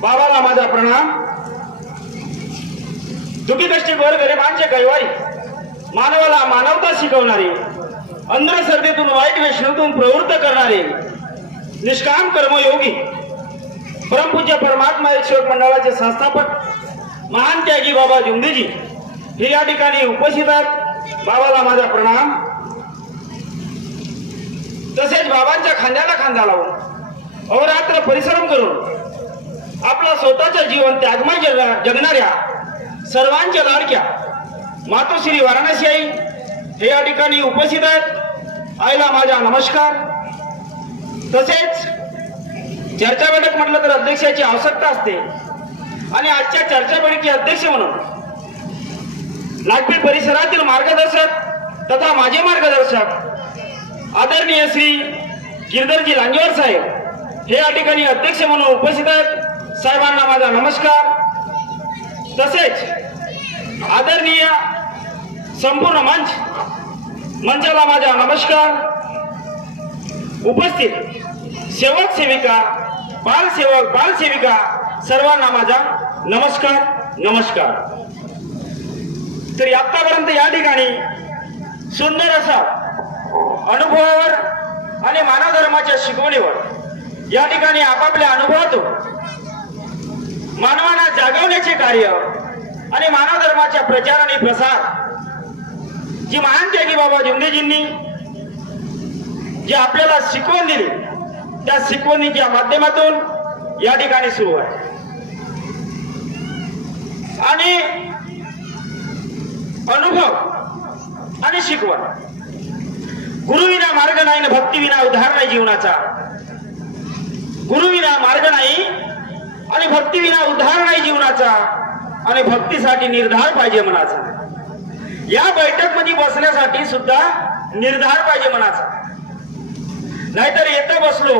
बाबाला माझा प्रणाम. दुखी कष्टी वर गरिबांचे कैवारी. मानवाला मानवता शिकवणारे. अंधश्रद्धेतून वाईट व्यसनातून प्रवृत्त करणारे. निष्काम कर्मयोगी. परमपूज्य परमात्मा ईश्वर मंडळाचे संस्थापक महान त्यागी बाबा जुंदेजी हे या ठिकाणी उपस्थित आहेत. बाबाला माझा प्रणाम. तसेच बाबांच्या खांद्याला खांदा लावून अहोरात्र परिश्रम करून आपलं स्वतःचं जीवन त्यागमय जगणाऱ्या सर्वांच्या लाडक्या मातोश्री वाराणसी आई हे या ठिकाणी उपस्थित आहेत. आईला माझा नमस्कार. तसेच चर्चा बैठक म्हटलं तर अध्यक्षाची आवश्यकता असते. आणि आजच्या चर्चा बैठकी अध्यक्ष म्हणून नागपूर परिसरातील मार्गदर्शक तथा माझे मार्गदर्शक आदरणीय श्री गिरधरजी लांजेवर साहेब हे या ठिकाणी अध्यक्ष म्हणून उपस्थित आहेत. साहेबांना माझा नमस्कार. तसेच आदरणीय संपूर्ण मंच मंचाला माझा नमस्कार. उपस्थित सेवक सेविका बालसेवक बालसेविका सर्वांना माझा नमस्कार नमस्कार. तर आतापर्यंत या ठिकाणी सुंदर असा अनुभवावर आणि मानव धर्माच्या शिकवणीवर या ठिकाणी आपापल्या अनुभवातून मानवाला जागवण्याचे कार्य आणि मानव धर्माच्या प्रचार आणि प्रसार. जी महान त्यागी बाबा जिंदेजींनी जे आपल्याला शिकवण दिली त्या शिकवणीच्या माध्यमातून या ठिकाणी सुरू आहे. आणि अनुभव आणि शिकवण. गुरुविना मार्ग नाही ना भक्तीविना उद्धार नाही जीवनाचा. गुरुविना मार्ग नाही आणि भक्तीविना उद्धार नाही जीवनाचा आणि भक्तीसाठी निर्धार पाहिजे मनाचा. या बैठकमध्ये बसण्यासाठी सुद्धा निर्धार पाहिजे मनाचा. नाहीतर येत बसलो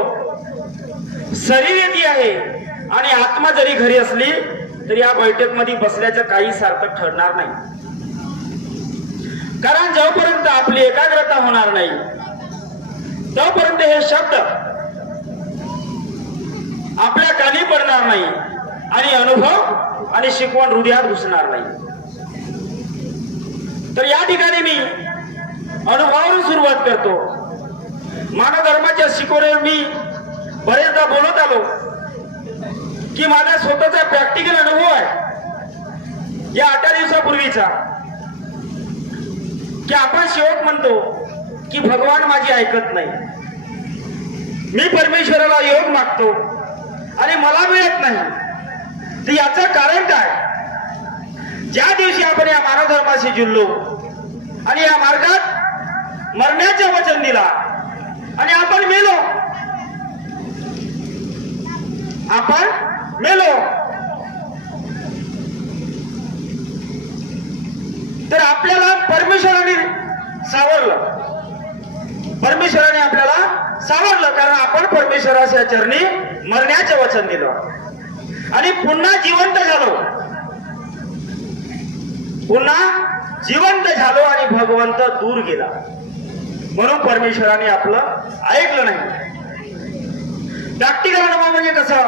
शरीर येते आहे आणि आत्मा जरी घरी असली तरी या बैठकमध्ये बसल्याचं काही सार्थक ठरणार नाही. कारण जोपर्यंत आपली एकाग्रता होणार नाही तोपर्यंत हे शब्द आपल्या कानी पडणार नाही. आणि अनुभव आणि शिकवण हृदयात घुसणार नाही. तर या ठिकाणी मी अनुभवावरून सुरुवात करतो. मानव धर्माच्या शिकवणीवर मी बरेचदा बोलत आलो की माझा स्वतःचा प्रॅक्टिकल अनुभव आहे. या आठ दिवसापूर्वीचा. की आपण शेवट म्हणतो की भगवान माझी ऐकत नाही. मी परमेश्वराला योग मागतो. आणि मला मिळत नाही. तर याचं कारण काय? ज्या दिवशी आपण या मानव धर्माशी जुळलो आणि या मार्गात मरण्याचे वचन दिला आणि आपण मेलो आपण मेलो. तर आपल्याला परमेश्वराने सावरलं. परमेश्वराने आपल्याला सावरलं कारण आपण परमेश्वराच्या चरणी मरण्याचं वचन दिलं. आणि पुन्हा जिवंत झालो. पुन्हा जिवंत झालो आणि भगवंत दूर गेला. म्हणून परमेश्वराने आपलं ऐकलं नाही. प्रॅक्टिकल अनुभव म्हणजे कसं?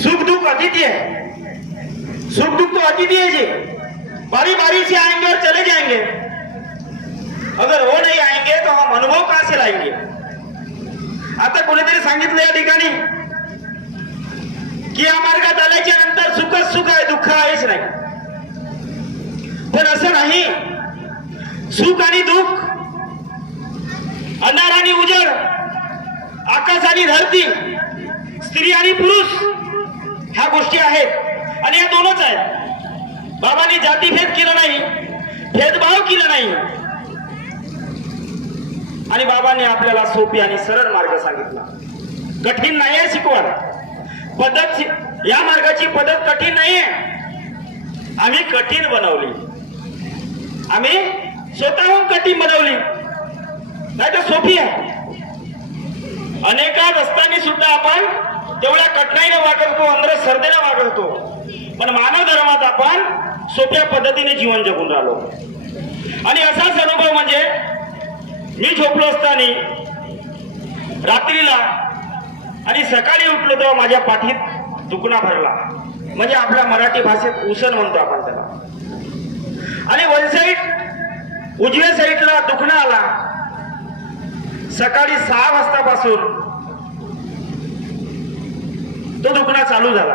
सुख दुख अतिथि आहे. सुख दुख तो अतिथी है जी. बारी बारी से आएंगे और चले जाएंगे अगर वो नहीं आएंगे तो हम अनुभव कहां से लाएंगे? आता कोणीतरी सांगितलं या ठिकाणी की या मार्गात आल्याच्यानंतर सुखच सुख आहे दुःख आहेच नाही. पण असं नाही. सुख आणि दुःख अंधार आणि उजड आकाश आणि धरती स्त्री आणि पुरुष ह्या गोष्टी आहेत आणि या दोनच आहेत. बाबांनी जातीभेद केला नाही भेदभाव केला नाही. आणि बाबांनी आपल्याला सोपी आणि सरळ मार्ग सांगितला. कठीण नाही आहे शिकवण पद्धत या मार्गाची पद्धत कठीण नाही आहे आम्ही कठीण बनवली. आम्ही स्वतःहून कठीण बनवली. नाही तर सोपी आहे. अनेका रस्त्यांनी सुद्धा आपण तेवढ्या कठीणाईने वागवतो अंध्र सर्दीने वागवतो पण मानव धर्मात आपण सोप्या पद्धतीने जीवन जगून राहिलो. आणि असाच अनुभव म्हणजे मी झोपलो असताना रात्रीला आणि सकाळी उठलो तेव्हा माझ्या पाठीत दुखणा भरला. म्हणजे आपल्या मराठी भाषेत उसन म्हणतो आपण त्याला. आणि वन साईड उजव्या साईडला दुखणं आला. सकाळी सहा वाजतापासून तो दुखणा चालू झाला.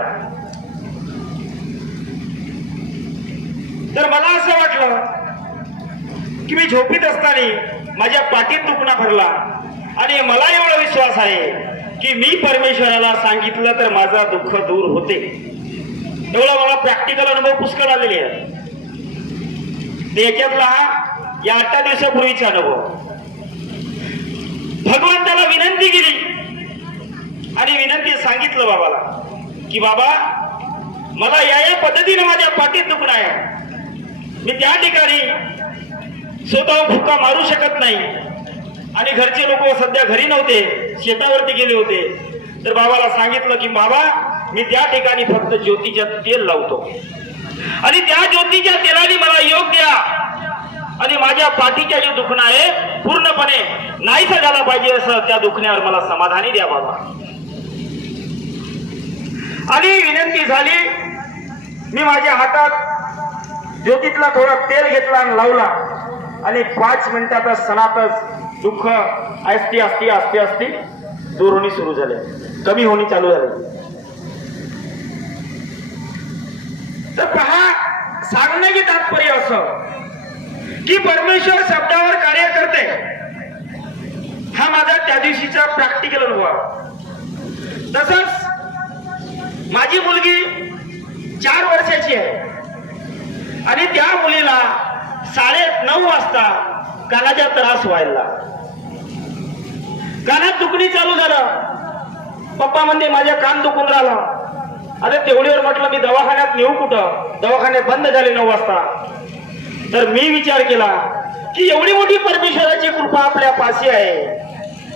तर मला असं वाटलं की मी झोपीत असताना माझ्या पाठीत दुखणा भरला. आणि मला एवढा विश्वास आहे की मी परमेश्वराला सांगितलं तर माझा दुःख दूर होते. एवढा मला प्रॅक्टिकल अनुभव पुष्कळ आलेले आहे ते याच्यातला हा या आठ दिवसापूर्वीचा अनुभव. भगवंताला विनंती केली. आणि विनंती सांगितलं बाबाला की बाबा मला या या पद्धतीने माझ्या पाठीत दुखणं आहे. मी त्या ठिकाणी स्वतः भुक्का मारू शकत नाही. आणि घरचे लोक सध्या घरी नव्हते शेतावरती गेले होते. तर बाबाला सांगितलं की बाबा मी त्या ठिकाणी फक्त ज्योतीच्या तेल लावतो. आणि त्या ज्योतीच्या तेलाने मला योग द्या. आणि माझ्या पाठीच्या जे दुखणं आहे पूर्णपणे नाहीसा झाला पाहिजे असं त्या दुखण्यावर मला समाधानी द्या बाबा. आणि विनंती झाली मी माझ्या हातात ज्योतीतला थोडा तेल घेतला आणि लावला. आणि पाच मिनिटातच सणातच दुःख असती असती असती असती दूर होणी सुरू झाले. कमी होणी चालू झाले. तर पहा की तात्पर्य असं की परमेश्वर शब्दावर कार्य करते. हा माझा त्या दिवशीचा प्रॅक्टिकल अनुभव आहे. तसंच माझी मुलगी चार वर्षाची आहे. आणि त्या मुलीला साडे नऊ वाजता कानाचा त्रास व्हायला. कानात दुखणी चालू झालं. पप्पा म्हणते माझ्या कान दुखून राहिला. अरे तेवढीवर म्हटलं मी दवाखान्यात नेऊ कुठं? दवाखाने बंद झाले नऊ वाजता. तर मी विचार केला की एवढी मोठी परमेश्वराची कृपा आपल्या पाशी आहे.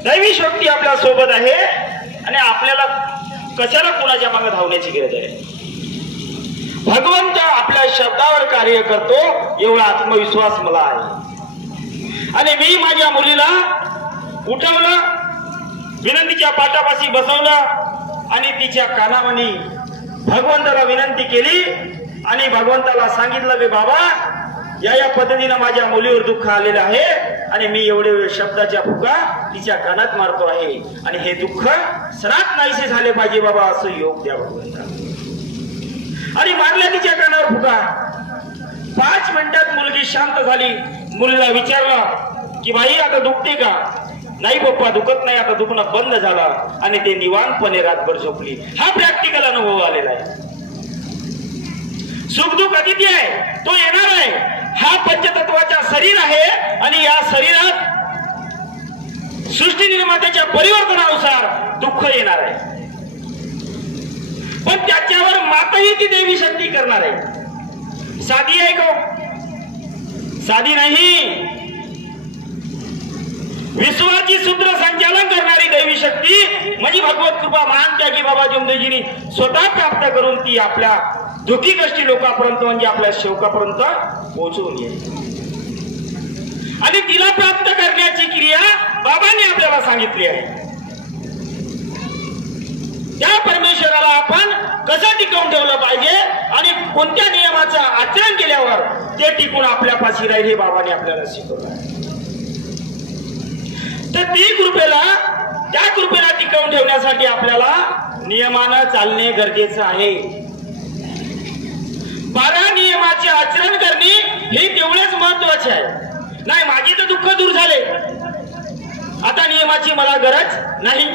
दैवी शक्ती आपल्यासोबत आहे आणि आपल्याला कशाला कुणाच्या मागे धावण्याची गरज आहे? भगवंत आपल्या शब्दावर कार्य करतो एवढा आत्मविश्वास मला आहे. आणि मी माझ्या मुलीला उठवलं विनंतीच्या पाठापाशी बसवलं आणि तिच्या कानामणी भगवंताला विनंती केली आणि भगवंताला सांगितलं की बाबा या या पद्धतीनं माझ्या मुलीवर दुःख आलेलं आहे आणि मी एवढे शब्दाच्या फुगा तिच्या कानात मारतो आहे. आणि हे दुःख सरात नाहीसे झाले पाहिजे बाबा असं योग द्या भगवंता आणि मारल्या तिच्या कानावर फुका. पाच मिनिटात मुलगी शांत झाली. मुलीला विचारला की बाई आता दुखते का? नाही पप्पा दुखत नाही. आता दुखणं बंद झालं. आणि ते निवांतपणे रातभर झोपली. हा प्रॅक्टिकल अनुभव आलेला आहे. सुख दुःख अतिथी आहे? तो येणार आहे. हा पंचतत्वाचा शरीर आहे आणि या शरीरात सृष्टी निर्मात्याच्या परिवर्तनानुसार दुःख येणार आहे. पण त्याच्यावर मातही ती देवी शक्ती करणार आहे. साधी आहे का हो? साधी नाही. विश्वाची सूत्र संचालन करणारी दैवी शक्ती म्हणजे भगवत कृपा महान त्यागी बाबा जमदेजीनी स्वतः प्राप्त करून ती आपल्या दुखी कष्टी लोकांपर्यंत म्हणजे आपल्या शेवकापर्यंत पोहोचवून येईल. आणि तिला प्राप्त करण्याची क्रिया बाबांनी आपल्याला सांगितली आहे. त्या परमेश्वराला आपण कसं टिकवून ठेवलं पाहिजे आणि कोणत्या नियमाचं आचरण केल्यावर ते टिकून आपल्या पाशी राहील हे बाबाने आपल्याला शिकवलं. तर ती कृपेला त्या कृपेला टिकवून ठेवण्यासाठी आपल्याला नियमानं चालणे गरजेचं आहे. बारा नियमाचे आचरण करणे हे तेवढेच महत्त्वाचे आहे. नाही माझे तर दुःख दूर झाले. आता नियमाची मला गरज नाही.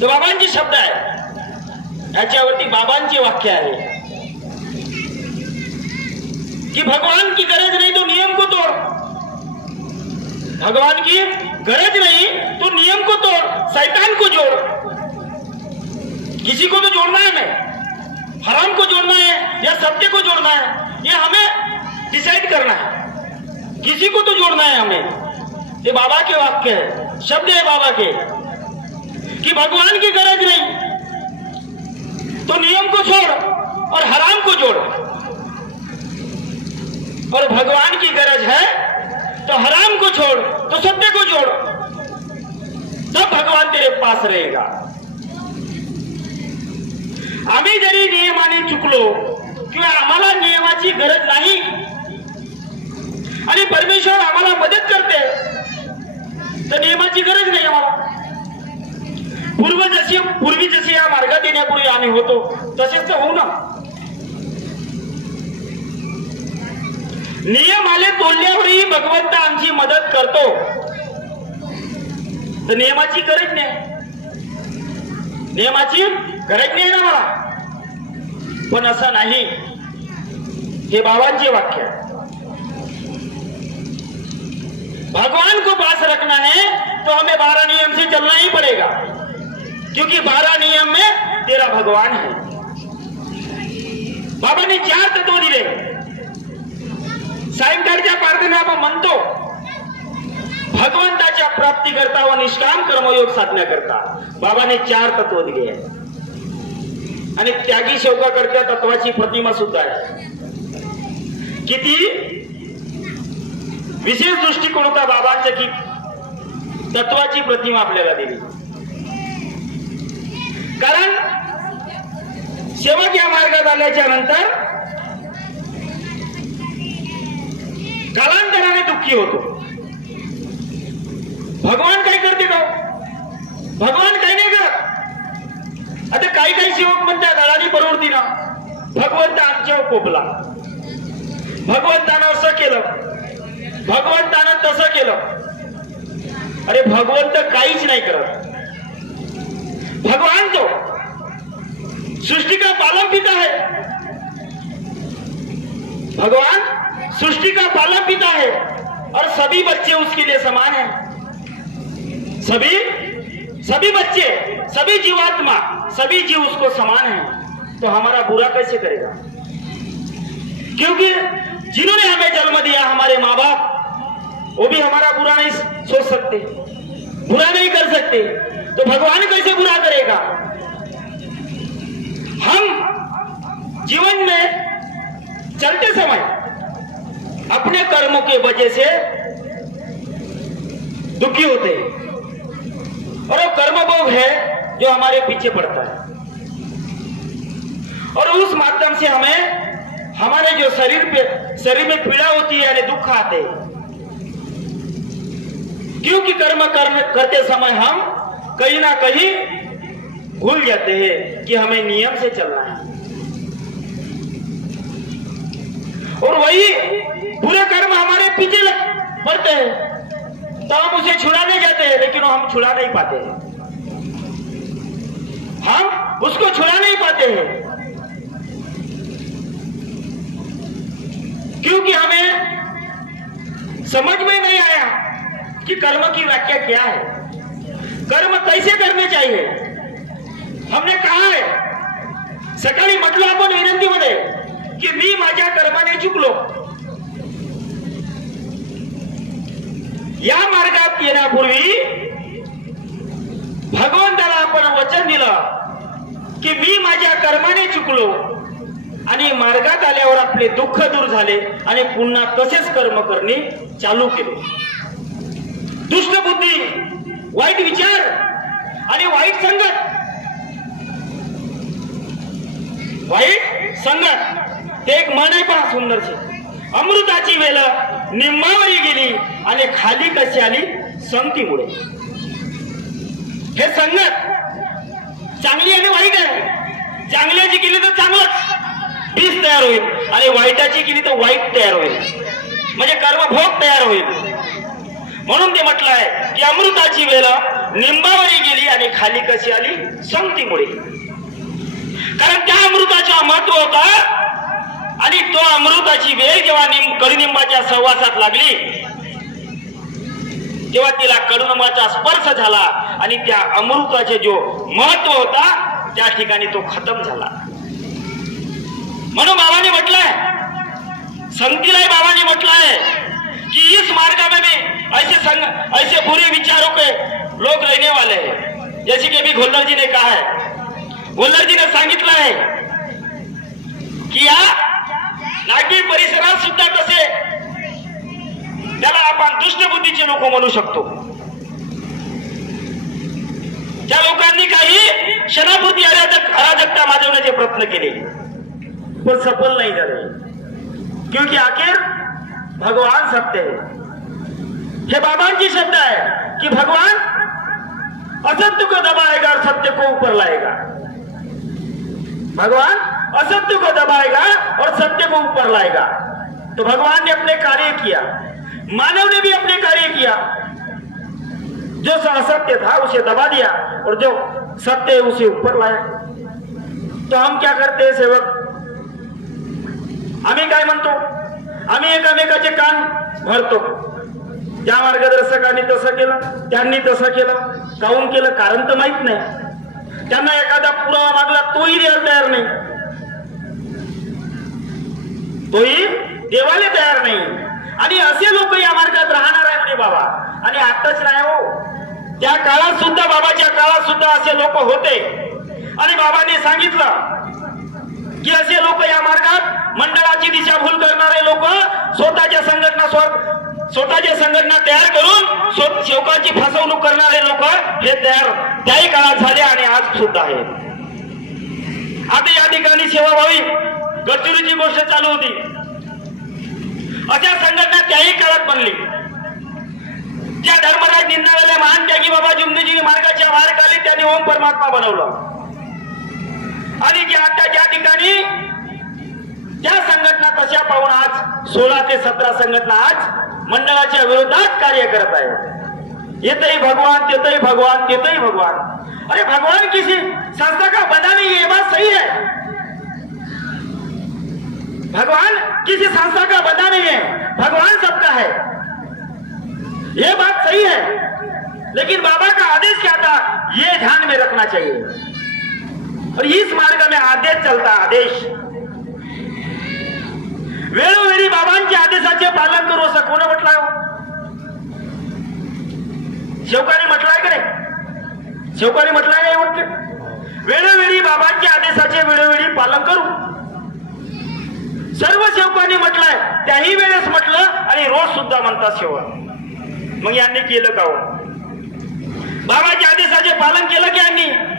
तो बाबांचे शब्द आहे याच्यावरती बाबांचे वाक्य आहे. कि भगवान की गरज नहीं तो नियम को तोड़. भगवान की गरज नहीं तो नियम को तोड़, शैतान को जोड़. किसी को तो जोड़ना है हमें. हराम को जोड़ना है, या सत्य को जोड़ना है, ये हमें डिसाइड करना है. किसी को तो जोड़ना है हमें. ये बाबा के वाक्य है, शब्द है बाबा के. कि भगवान की गरज नहीं। तो नियम को छोड़ और हराम को जोड़। और भगवान की गरज है तो हराम को छोड़ तो सत्य को जोड़। तब भगवान तेरे पास रहेगा। आम्ही जरी नियमाने चुकलो किंवा आम्हाला नियमाची गरज नाही। आणि परमेश्वर आम्हाला मदत करते। तर नियमाची गरज नाही आम्हाला। पूर्व जशी पूर्वी जशी या मार्गात येण्यापूर्वी आम्ही होतो तसेच तर होऊ ना. नियम आले तोडल्यावरही भगवंत आमची मदत करतो. तर नियमाची गरज नाही. नियमाची गरज नाही ना मला. पण असं नाही. हे बाबांचे वाक्य. भगवान को पास रखना है तो हमें बारह नियम से चलना ही पड़ेगा. क्योंकि बारह नियम में तेरा भगवान है। बाबांनी चार तत्व दिले सायंकाळच्या प्रार्थना आपण म्हणतो भगवंताच्या प्राप्ती करता व निष्काम कर्मयोग साधण्याकरता बाबाने चार तत्व दिले आहे आणि त्यागी शोकाकडच्या तत्वाची प्रतिमा सुद्धा आहे। किती? विशेष दृष्टिकोन होता बाबांच्या की तत्वाची प्रतिमा आपल्याला दिली. कारण सेवक या मार्गात आल्याच्यानंतर कालांतराने दुःखी होतो. भगवान काय करते का हो? भगवान काही नाही करत. आता काही काही सेवक म्हणतात अडाणी परवडती ना. भगवंत आमच्यावर कोपला. भगवंतानं असं केलं. भगवंतानं तसं केलं. अरे भगवंत काहीच नाही करत. भगवान तो सृष्टि का पालन पिता है। भगवान सृष्टि का पालन पिता है और सभी बच्चे उसके लिए समान हैं। सभी सभी बच्चे, सभी जीवात्मा, सभी जीव उसको समान हैं। तो हमारा बुरा कैसे करेगा? क्योंकि जिन्होंने हमें जन्म दिया, हमारे माँ बाप, वो भी हमारा बुरा नहीं सोच सकते। बुरा नहीं कर सकते। तो भगवान कैसे बुरा करेगा? हम जीवन में चलते समय अपने कर्मों के वजह से दुखी होते हैं। और वो कर्म भोग है जो हमारे पीछे पड़ता है। और उस माध्यम से हमें, हमारे जो शरीर पे, शरीर में पीड़ा होती है यानी दुख आते हैं। क्योंकि कर्म करते समय हम कहीं ना कहीं भूल जाते हैं कि हमें नियम से चलना है। और वही बुरे कर्म हमारे पीछे पड़ते हैं। तो हम उसे छुड़ाने जाते हैं, लेकिन हम छुड़ा नहीं पाते हैं। हम उसको छुड़ा नहीं पाते हैं। क्योंकि हमें समझ में नहीं आया कि कर्म की व्याख्या क्या है? कर्म कैसे करने चाहिए? हमने कहा है सकाळी म्हटलं आपण विनंतीमध्ये की मी माझ्या कर्माने चुकलो. या मार्गात येण्यापूर्वी भगवंताला आपण वचन दिलं की मी माझ्या कर्माने चुकलो आणि मार्गात आल्यावर आपले दुःख दूर झाले आणि पुन्हा तसेच कर्म करणे चालू केले. दुष्ट बुद्धी वाईट विचार आणि वाईट संगत. वाईट संगत ते एक मन आहे पहा सुंदरचे. अमृताची वेल निम्मावरी गेली आणि खाली कशी आली? संगतीमुळे. हे संगत चांगली आणि वाईट आहे. चांगल्याची केली तर चांगलंच. बीज तयार होईल आणि वाईटाची केली तर वाईट तयार होईल. म्हणजे कर्मभोग तयार होईल. म्हणून ते म्हटलंय की अमृताची वेल निंबावरी गेली आणि खाली कशी आली? संगतीमुळे. कारण त्या अमृताचा महत्त्व होता आणि तो अमृताची वेळ जेव्हा निम कडुनिंबाच्या सहवासात लागली तेव्हा तिला कडुनिंबाचा स्पर्श झाला आणि त्या अमृताचे जो महत्त्व होता त्या ठिकाणी तो खतम झाला. म्हणून बाबाने म्हटलंय संगतीलाही बाबाने म्हटलंय की इस मार्ग में भी ऐसे संग ऐसे बुरे विचारों के लोग रहने वाले हैं। जैसे की अभी गोल्लर जी ने कहा है। गोल्लर जी ने सांगितलं आहे की या नागरी परिसरात सुद्धा तसे त्याला आपण दुष्ट बुद्धीचे लोक म्हणू शकतो। ज्या लोकांनी काही क्षणापुरती अराजक अराजकता माजवण्याचे प्रयत्न केले पण सफल नाही झाले। क्योंकि आखिर भगवान सत्य है। हे बाबांची शब्द आहे की भगवान असत्य को दबाएगा और सत्य को ऊपर लाएगा। भगवान असत्य को दबाएगा और सत्य को ऊपर लाएगा। तो भगवान ने अपने कार्य किया। मानव ने भी अपने कार्य किया। जो असत्य था, उसे दबा दिया और जो सत्य है, उसे ऊपर लाया। तो हम क्या करते हैं, सेवक? आम्ही काय म्हणतो? आम्ही एकामेकाचे कान भरतो. त्या मार्गदर्शकांनी तसं केलं त्यांनी तसं केलं. काहून केलं? कारण तर माहीत नाही. त्यांना एखादा पुरावा मागला तोही द्यायला तयार नाही. तोही देवाला तयार नाही. आणि असे लोक या मार्गात राहणार आहेत रे बाबा. आणि आताच नाही हो. त्या काळात सुद्धा बाबाच्या काळात सुद्धा असे लोक होते. आणि बाबांनी सांगितलं की असे लोक या मार्गात मंडळाची दिशाभूल करणारे लोक स्वतःच्या संघटना स्वतःच्या संघटना तयार करून स्व- फसवणूक करणारे लोक हे तयार त्याही काळात झाले आणि आज सुद्धा आहेत. आता या ठिकाणी सेवाभावी गडचिरोलीची गोष्ट चालू होती. अशा संघटना त्याही काळात बनली. ज्या धर्मराज निंदावेल्या महान त्यागी बाबा जुमदेजी मार्गाच्या मार्गाली त्यांनी ओम परमात्मा बनवलं. आणि जे आता ज्या ठिकाणी त्या संघटना तशा पाहून आज सोळा ते सतरा संघटना आज मंडळाच्या विरोधात कार्य करत आहे येतही भगवान तेतही भगवान तेतही भगवान. अरे भगवान किसी संस्था का बना नहीं ये बात सही है. भगवान किसी संस्था का बना नहीं है. भगवान सबका है. ये बात सही है. लेकिन बाबा का आदेश क्या था? ये ध्यान में रखना चाहिए। और इस मार्ग में आदेश चलता आदेश। वेळोवेळी बाबांच्या आदेशाचे पालन करू असं कोण म्हटलं? शेवकाने म्हटलाय का नाही? शेवकाने म्हटलाय नाही म्हणते वेळोवेळी बाबांच्या आदेशाचे वेळोवेळी पालन करू। सर्व शेवकाने म्हटलंय त्याही वेळेस म्हटलं आणि रोज सुद्धा म्हणतात शेवट मग यांनी केलं का हो? बाबाच्या आदेशाचे पालन केलं की यांनी?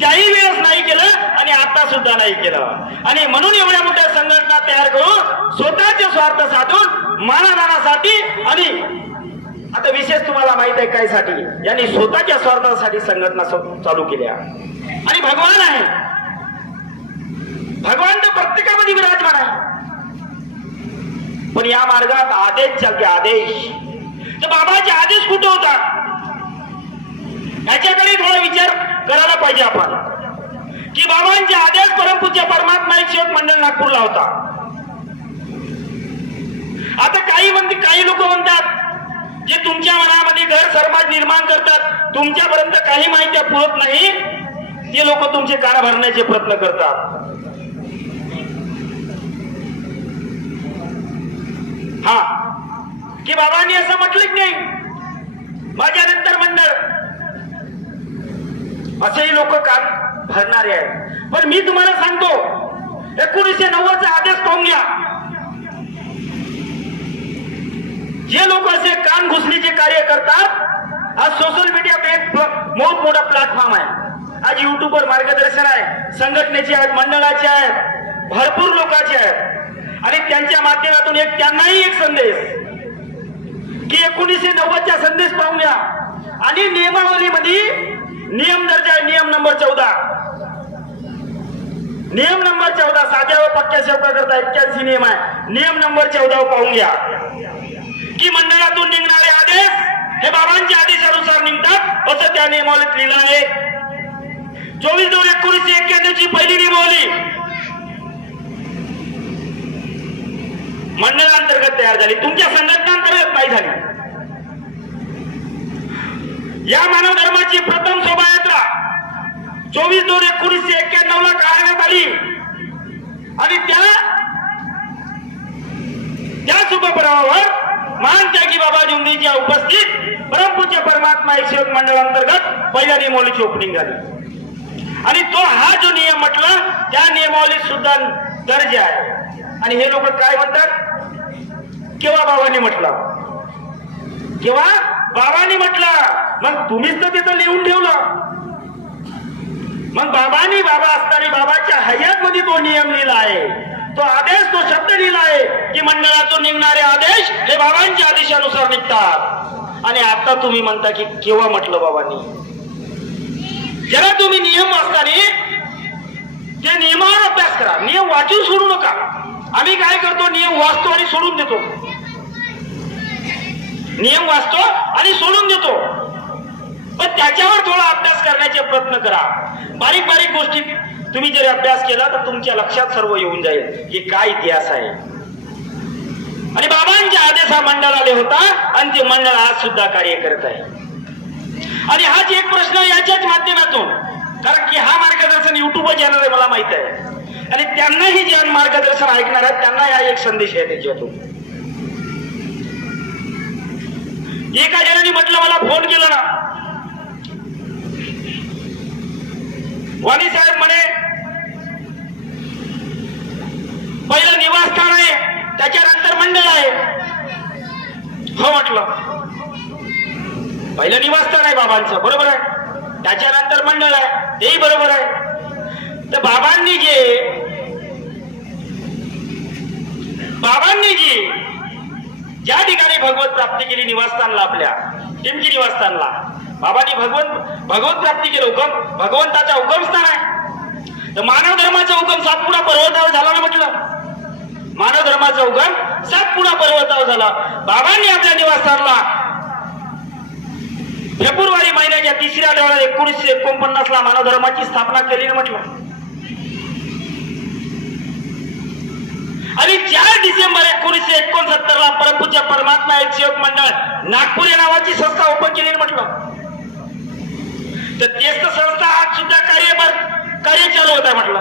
त्याही वेळेस नाही केलं आणि आता सुद्धा नाही केलं. आणि म्हणून एवढ्या मोठ्या संघटना तयार करून स्वतःचे स्वार्थ साधून मानादानासाठी आणि आता विशेष तुम्हाला माहीत आहे काय साठी यांनी स्वतःच्या स्वार्थासाठी संघटना चालू केल्या. आणि भगवान आहे. भगवान तर प्रत्येकामध्ये विराजमान आहे. पण या मार्गात आदेश चालते आदेश. तर बाबाचे आदेश कुठे होता याच्याकडे थोडा विचार करायला पाहिजे आपण. की बाबांचे आदेश परमपूज्य परमात्मा एक शेवट मंडळ नागपूरला होता. आता काही म्हणते काही लोक म्हणतात जे तुमच्या मनामध्ये घर समाज निर्माण करतात तुमच्यापर्यंत काही माहिती पुरत नाही ते लोक तुमचे कान भरण्याचे प्रयत्न करतात. हा. की बाबांनी असं म्हटलं की नाही. माझ्या नंतर मंडळ असेही लोक काम भरणारे आहेत. पण मी तुम्हाला सांगतो एकोणीसशे नव्वदचा आदेश पाहून घ्या? जे लोक असे कान घुसणीचे कार्य करतात आज सोशल मीडिया एक मोठ मोठा प्लॅटफॉर्म आहे. आज युट्यूबवर मार्गदर्शन आहे संघटनेचे आहेत मंडळाचे आहेत भरपूर लोकांचे आहेत. आणि त्यांच्या माध्यमातून एक त्यांनाही एक संदेश. की एकोणीसशे नव्वदचा संदेश पाहून घ्या. आणि नियमावलीमध्ये नियम दर्जा आहे नियम नंबर चौदा. नियम नंबर चौदा साध्या व पक्क्या सेवका करता एक्क्याऐंशी नियम आहे. नियम नंबर चौदा पाहून घ्या. की मंडळातून निघणारे आदेश हे बाबांच्या आदेशानुसार निघतात असं त्या नियमावलीत लिहिलं आहे. चोवीस दोन एकोणीसशे एक्क्याण्णव ची पहिली नियमावली. मंडळांतर्गत तयार झाली. तुमच्या संघटनांतर्गत नाही झाली. या मानव धर्माची प्रथम शोभायात्रा चोवीस दोन एकोणीसशे एक्क्याण्णव ला काढण्यात आली. आणि त्या त्या शुभप्रवावर महान त्यागी बाबा जुंदीच्या उपस्थित परमपूज्य परमात्मा एक सेवक मंडळ अंतर्गत पहिल्या नियमावलीची ओपनिंग झाली. आणि तो हा जो नियम म्हटला त्या नियमावलीत सुद्धा दर्जा आहे. आणि हे लोक काय म्हणतात? केव्हा बाबांनी म्हटलं? केव्हा? बाबांनी म्हटलं मग तुम्हीच तर तिथं लिहून ठेवलं. मग बाबांनी बाबा असताना बाबाच्या हयात मध्ये तो नियम लिहिला आहे. तो आदेश तो शब्द लिहिला आहे की मंडळातून निघणारे आदेश हे बाबांच्या आदेशानुसार निघतात. आणि आता तुम्ही म्हणता की केव्हा म्हटलं बाबांनी? जरा तुम्ही नियम वाचताना त्या नियमावर अभ्यास करा. नियम वाचून सोडू नका. आम्ही काय करतो? नियम वाचतो आणि सोडून देतो. नियम वाचतो आणि सोडून देतो. पण त्याच्यावर थोडा अभ्यास करण्याचे प्रयत्न करा. बारीक बारीक गोष्टी तुम्ही जर अभ्यास केला तर तुमच्या लक्षात सर्व येऊन जाईल की काय इतिहास आहे. आणि बाबांच्या आदेश हा मंडळ आले होता आणि ते मंडळ आज सुद्धा कार्य करत आहे. आणि हाच एक प्रश्न याच्याच माध्यमातून. कारण की हा मार्गदर्शन युट्यूबवर चॅनल आहे मला माहीत आहे. आणि त्यांनाही जे मार्गदर्शन ऐकणार आहेत त्यांना या एक संदेश आहे त्याच्यातून. एका जणांनी म्हटलं मला फोन केला ना. वाणी साहेब म्हणे पहिलं निवासस्थान आहे त्याच्यानंतर मंडळ आहे. हो म्हटलं. पहिलं निवासस्थान आहे बाबांचं बरोबर आहे. त्याच्यानंतर मंडळ आहे तेही बरोबर आहे. तर बाबांनी जे बाबांनी जी ज्या ठिकाणी भगवत प्राप्ती केली निवासस्थानला आपल्या किमकी निवासस्थानला. बाबांनी भगवंत भगवत प्राप्ती केलं हुकम भगवंताचा उगमस्थान आहे. तर मानव धर्माचा उगम सातपुडा पर्वतावर झाला ना म्हटलं? मानव धर्माचा उगम सातपुडा पर्वतावर झाला. बाबांनी आपल्या निवासस्थानला फेब्रुवारी महिन्याच्या तिसऱ्या आठवड्यात एकोणीसशे एकोणपन्नास ला मानव धर्माची स्थापना केली ना म्हटलं? आणि चार डिसेंबर एकोणीसशे एकोणसत्तर ला परमपूज्य परमात्मा एक सेवक मंडळ नागपूर या नावाची संस्था ओपन केली म्हटलं. तर तेच तर संस्था आज सुद्धा कार्य कार्य चालू होत आहे म्हटलं.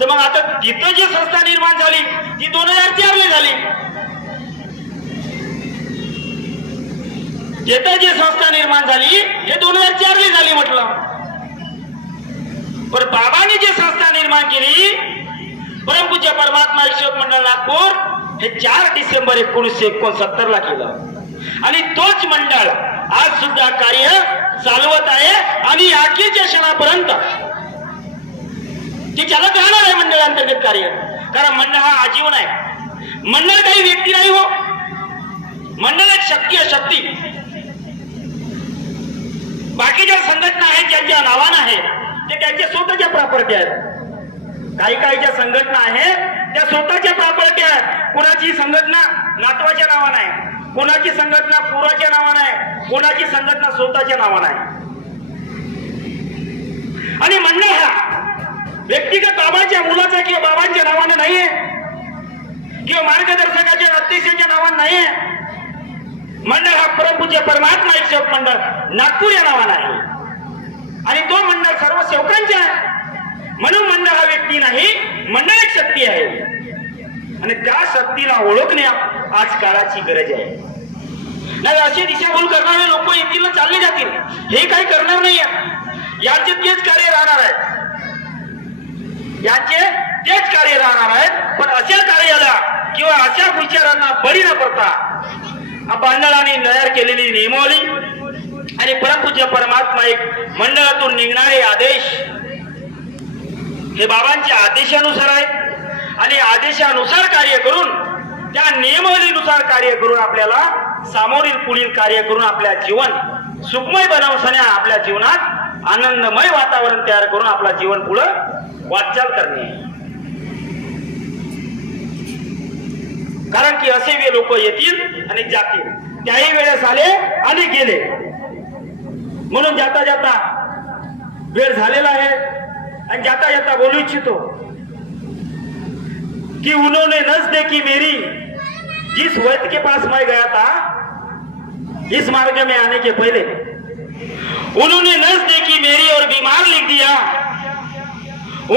तर मग आता तिथं जी संस्था निर्माण झाली ती दोन हजार चार ला झाली. तिथं जी संस्था निर्माण झाली हे दोन हजार चार ला झाली म्हटलं. पण बाबांनी जी संस्था निर्माण केली परमपूज्य परमात्मा ईश्वर मंडळ नागपूर हे चार डिसेंबर एकोणीसशे एकोणसत्तर ला केलं. आणि तोच मंडळ आज सुद्धा कार्य चालवत आहे आणि अखेरच्या क्षणापर्यंत ते चालत राहणार आहे मंडळांतर्गत कार्य. कारण मंडळ हा आजीवन आहे. मंडळ काही व्यक्ती नाही हो. मंडळ एक शक्ती आहे शक्ती. बाकीच्या संघटना आहेत ज्यांच्या नावानं आहे ते त्यांच्या स्वतःच्या प्रॉपर्टी आहेत. काही काही ज्या संघटना आहेत त्या स्वतःच्या प्रॉपर्टी आहेत. कुणाची संघटना नातवाच्या नावानं आहे? कोणाची संघटना पुराच्या नावानं आहे? कोणाची संघटना स्वतःच्या नावानं आहे? आणि म्हणणं हा व्यक्तिगत बाबांच्या मुलाचा किंवा बाबांच्या नावानं नाहीये. किंवा मार्गदर्शकाच्या अध्यक्षाच्या नावानं नाहीये. मंडळ हा प्रभूचे परमात्मा एक सेवक मंडळ नागपूर या नावानं आहे. आणि तो मंडळ सर्व सेवकांचे आहे. म्हणून मंडळ हा व्यक्ती नाही मंडळ एक शक्ती आहे. आणि त्या शक्तीला ओळखण्या आज काळाची गरज आहे. नाही असे दिशाभूल करणारे लोक येतील चालले जातील. हे काही करणार नाही यांचे तेच कार्य राहणार आहेत यांचे तेच कार्य राहणार आहेत. पण अशा कार्याला किंवा अशा विचारांना बळी न पडता मंडळाने तयार केलेली नियमावली आणि परमपूज्य परमात्मा एक मंडळातून निघणारे आदेश हे बाबांच्या आदेशानुसार आहेत आणि आदेशानुसार कार्य करून त्या नियमावलीनुसार कार्य करून आपल्याला सामोरील पुढील कार्य करून आपल्या जीवन सुखमय बनवसण्या आपल्या जीवनात आनंदमय वातावरण तयार करून आपला जीवन पुढं वाटचाल करणे. कारण की असे वे लोक येतील आणि जातील. त्याही वेळेस आले आणि गेले. म्हणून जाता जाता वेळ झालेला आहे. जाता जाता बोलू इच्छितो कि उन्होंने नस देखी मेरी जिस वैद्य के पास मैं गया था इस मार्ग में आने के पहले उन्होंने नस देखी मेरी और बीमार लिख दिया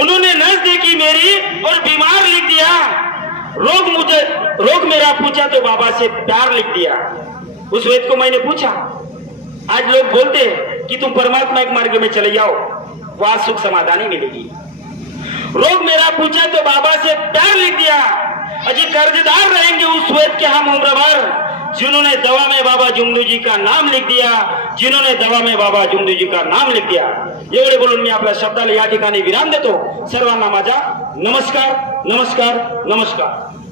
उन्होंने नस देखी मेरी और बीमार लिख दिया रोग मुझे रोग मेरा पूछा तो बाबा से प्यार लिख दिया उस वेद को मैंने पूछा आज लोग बोलते हैं कि तुम परमात्मा एक मार्ग में चले जाओ वहाँ सुख समाधानी मिलेगी। रोग मेरा पूछा तो बाबा से प्यार लिख दिया अजी कर्जदार रहेंगे उस वेद के हम उम्र भर जिन्होंने दवा में बाबा जुमलू जी का नाम लिख दिया, जिन्होंने दवा में बाबा जुमलू जी का नाम लिख दिया। एवढे बोलून मी आपल्या शब्दाला या ठिकाणी विराम देतो। सर्वांना माझा नमस्कार नमस्कार नमस्कार।